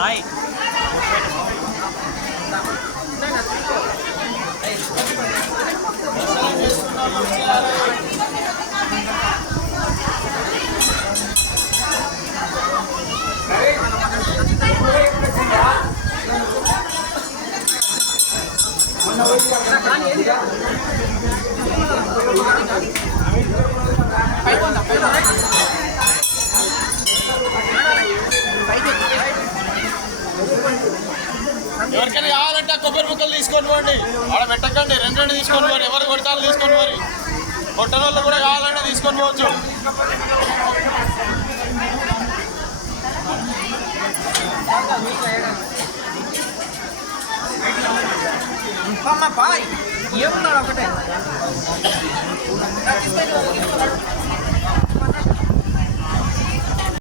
Bye ఎవరికైనా కావాలంటే కొబ్బరి ముక్కలు తీసుకొని పోండి. ఆడ పెట్టకండి, రెండు తీసుకొని పోండి. ఎవరు కొడతారు తీసుకొని పోయి. కొట్టని వాళ్ళు కూడా కావాలంటే తీసుకొని పోవచ్చు. బాయ్ ఏమున్నాడు ఒకటే